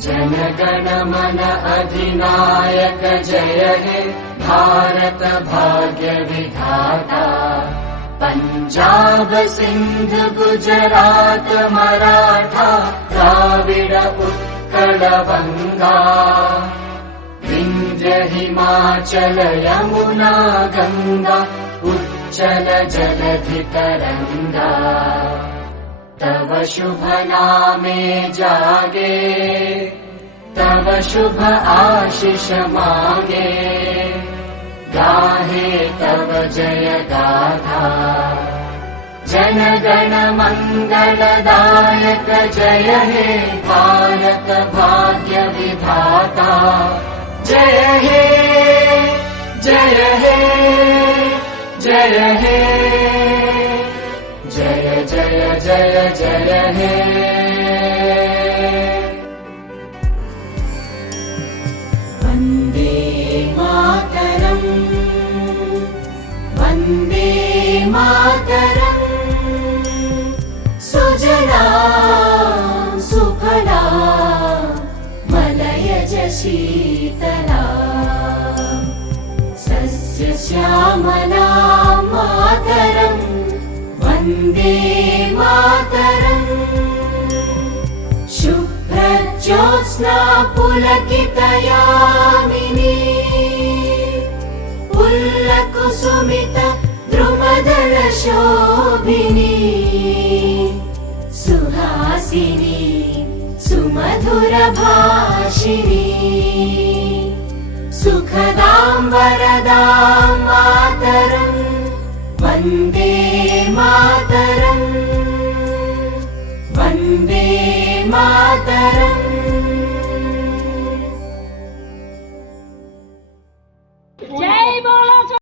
जनगण मन अधिनायक जय हे भारत भाग्य विधाता। पंजाब सिंध गुजरात मराठा द्राविड उत्कल बंगा। विंध्य हिमाचल यमुना गंगा उच्चल जलधि तरंगा। तव शुभ नामे जागे तव शुभ आशीष मांगे। गाहे तव जय गाथा जनगण मंगलदायक जय हे भारत भाग्य विधाता। जय हे जय हे जय हे जय जय जय जय हे। वन्दे मातरम् वन्दे मातरम्। सुजलां सुफलां मलयज शीतलां। सस्य श्यामलां मातरम् वन्दे मातरम्। शुभ्रज्योत्स्ना पुलकितयामिनी। पुल्लकुसुमित द्रुमदल शोभिनी। सुहासिनी सुमधुर भाषिणी। सुखदां वरदां मातरम् वन्दे मातरम् वन्दे मातरम्।